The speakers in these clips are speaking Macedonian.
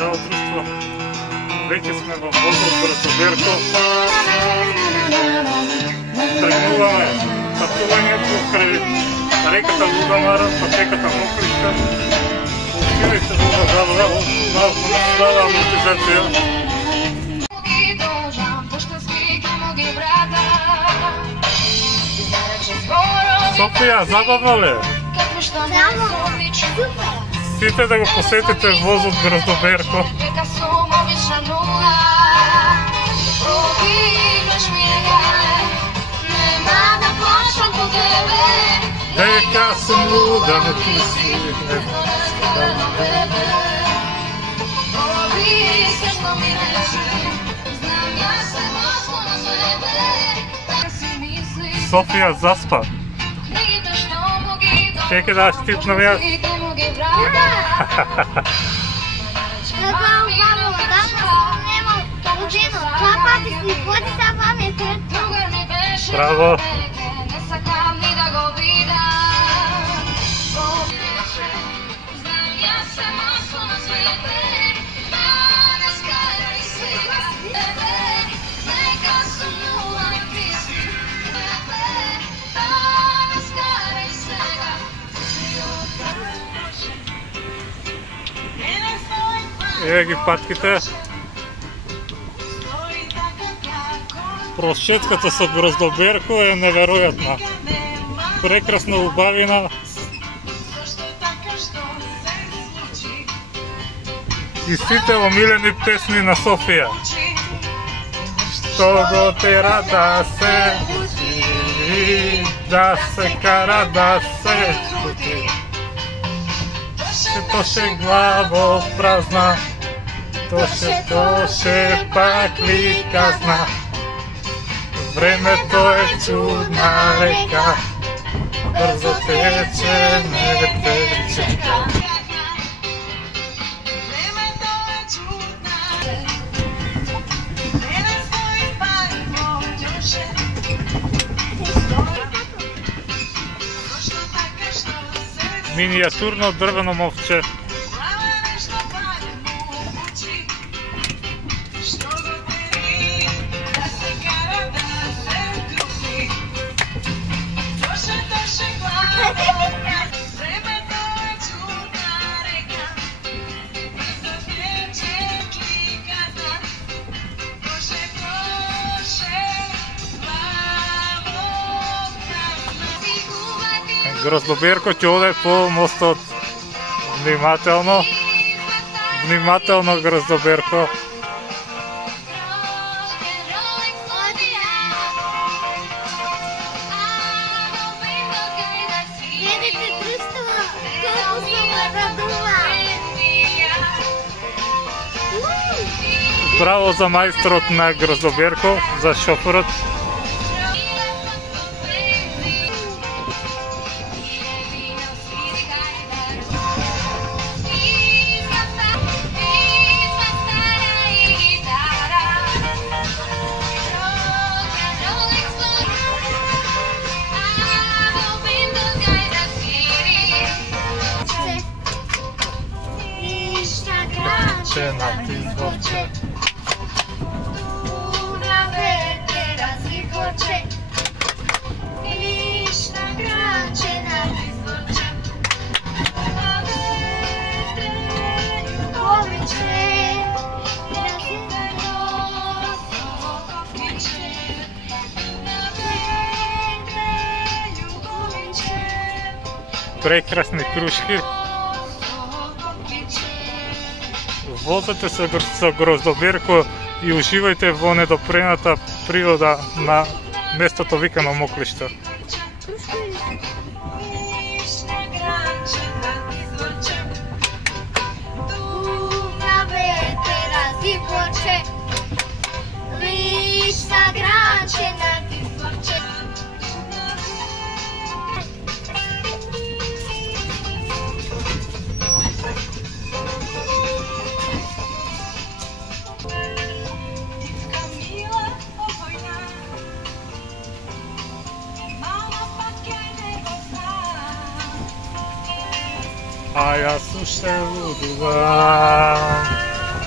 Здраво дружство! Вече сме във воза от Бръстоберко. Тръгнуваме пътуването край реката Лудомара, пътеката Мокричка. Отивайте до Вазала, малко наслада амортизация. София, забавно ли е? Сите да го посетите воз от Бръстоберко. Дека съм луда, не ти си. София заспа. Чекай да щит на място. Браво! Ева ги патките. Прошетката со Бръстоберко е невероятна. Прекрасна убавина. И сите омилени песни на София. Што го тера да се учи, да се кара да се чути. Тоше главо празна, тоше пак ли казна. Времето е чудна река, бързо тече, не тече. Миниатюрно дървено мовче. Бръстоберко ќе оде по мостот. Внимателно. Внимателно, Бръстоберко. Браво за мајсторот на Бръстоберко, за шоферот. На тизворче. Прекрасни крушки. Возете се со Бръстоберко и уживајте во недопрената природа на местото викано Моклишта. А јас уште лудувам.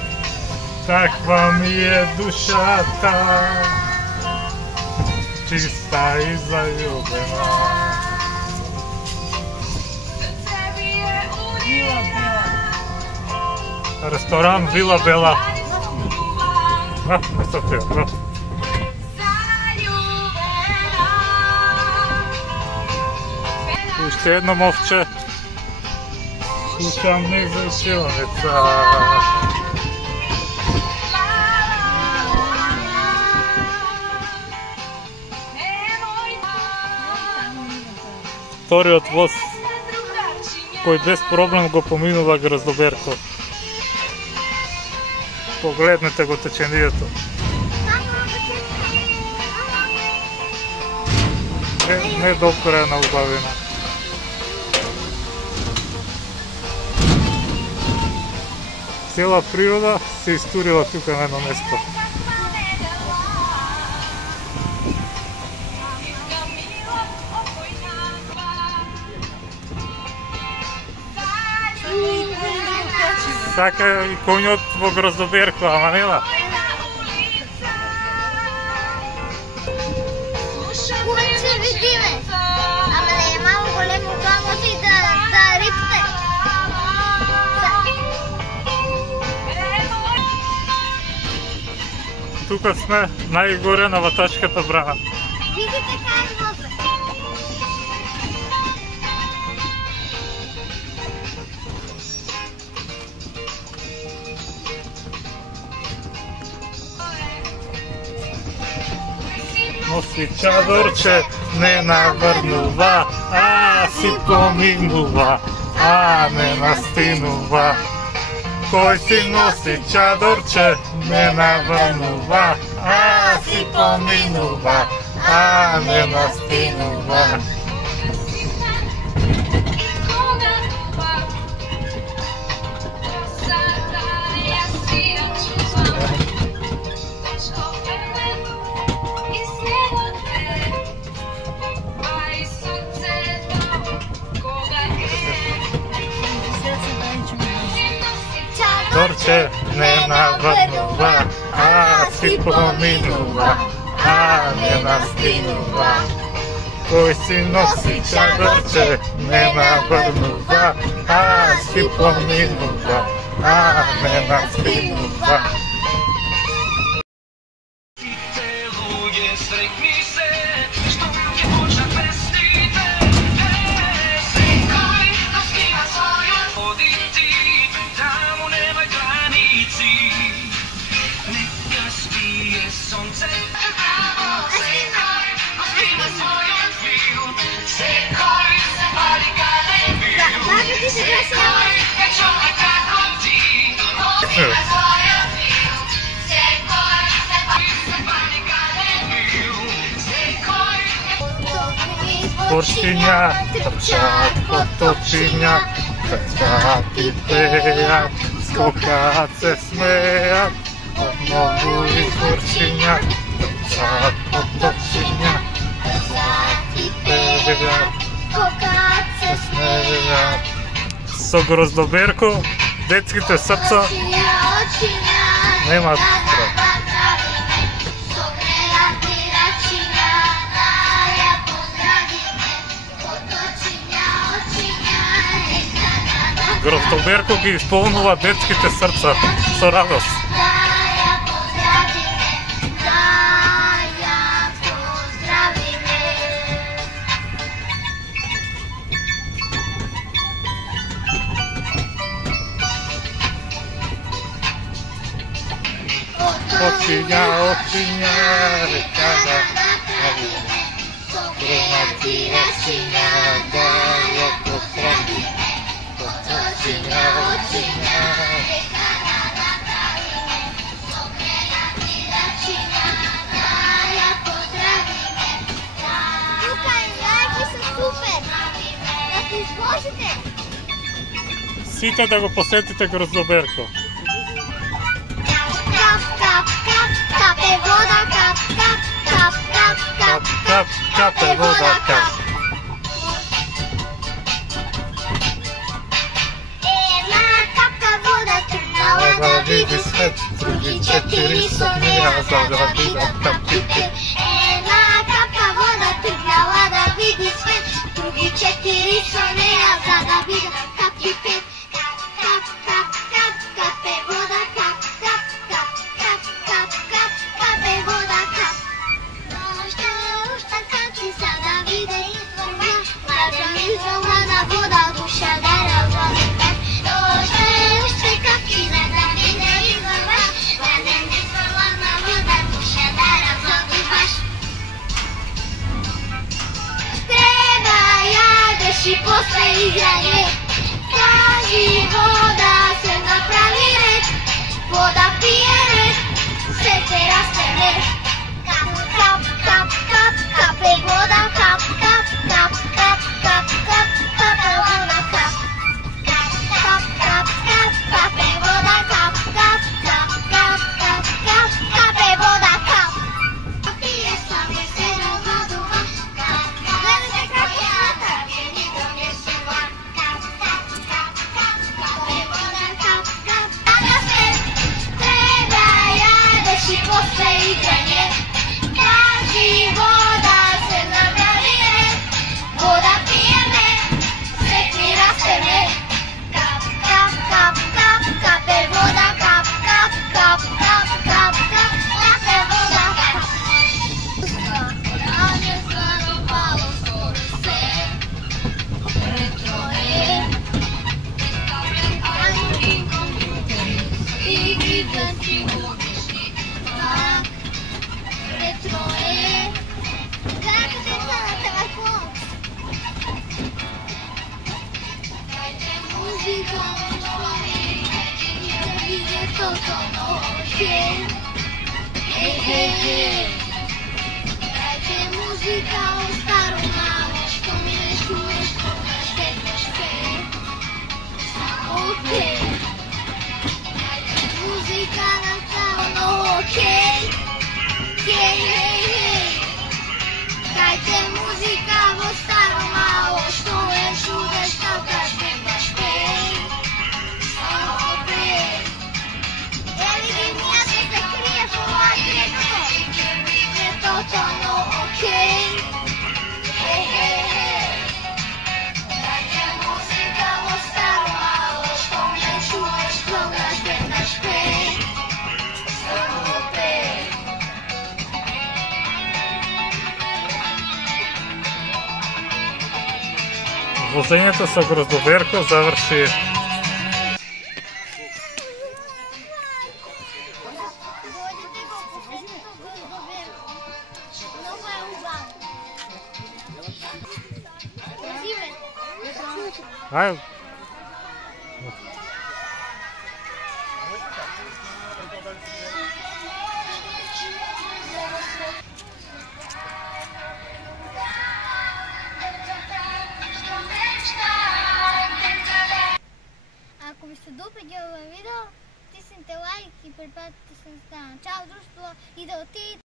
Takva mi je dušata, čista i zaljubena. Restoran Vila Bela. Ne sad pio, Още едно мовче. Слушам не за шилница. Вториот воз, кој без проблем го поминува Гроздоберко. Погледнете го течението. Недопрена убавина. Цела природа се истурила тука на едно место. Сака и конјот во Гроздоберко, ама нема. Увек се видиме, ама не е малко големо, това може и да рипне. Тука сме најгоре на Ватачката брана. Видите кај е воза. Носи чадорче, не наврнува, а си поминува, а не настинува. Кој си носи чадорче, не наврнува, а си поминува, а не настинува. Чадорче не наврнува, а си поминува, а не настинува. Кој си носи чадорче, не наврнува, а си поминува, а не настинува. Поршиња трчат поточиња, трчат и пеат, скокаат се смеат, отново и поршиња трчат поточиња, трчат и пеат, скокаат се смеат. Со Гроздоберко детските срца немаат страх. Гроздоберко ги исполнува детските срца со радост. Очиња, очиња, рекада, кромати рачиња, да ја поздрави. Очиња, очиња, рекада, рачиња, да ја поздрави. Тука јаки се супер, да се изложите. Сите да го посетите Гроздоберко. Капе вода, кап, кап, кап, кап, кап, Кап, капе вода, кап. Една капка вода тръгнала да види свет, други 4 sonia, zada vida, kapki 5. Jedna kapa voda, pitna voda, vidi sve. Drugi 4 sonia, zada vida, kapki 5. Kap, kap, kap, kap, kape voda, kap, kap, kap, kap, kap, kap, kape voda, kap. Nošte ušta kači, sada vide izvorba. Mraža izrovana voda, duša dara vode pet. Nošte ušta kači, sada vide izvorba. Mraža izrovana voda, duša dara vode baš. Treba jadeš i posle igranje. Kaži voda se napravi red. Voda pije red, se te rastene. Kap, kap, kap, kap, kape voda, kap, kap, kap, kap, kap, kap, kape voda, kap. Kap, kap, kap, kap, kape voda, kap, kap, kap, kap, kap, kap, kape voda, kap. Pije sobie se rozładува, kap, kap, kap, kap, nie donese van. Kap, kap, kap, kap, kape voda, kap, kap. Danas se treba jadeš i posle igranje. Kaži voda se napravi red. Voda pije med, se ti raste med. Kap, kap, kap, kap, kape voda, kap, kap, kap, kap, kap, kap, kape voda, kap. A nie zarobało skoro se retro je. I widzę ci mówisz i tak retro je. Tak, to jest na telefon. Dajcie muzykę swojej, widzę to co nosie. Hej, hej, hej. Dajcie muzyka o starą małość, to mnie czujesz, to na świetność hej. Okej. Dajcie muzyka na całą, no okej. Hej, hej, hej. Dajcie muzyka o starą małość, to mnie czujesz, to na świetność hej. Okej. Religia się zakryje, poładnie to co no okej. Hej, hej, hej. Dajcie muzyka o starą małość, to mnie czujesz, to na świetność hej. Okej. Возењето со гроздоверко заврши. Dođite go posjetiti to gozdoverko. Mnogo je uglavno. Pozivajte. Ај, Ако ви се допаѓа овој видео, тиснете лайк и препратете се на канала. Чао друштво и да отидете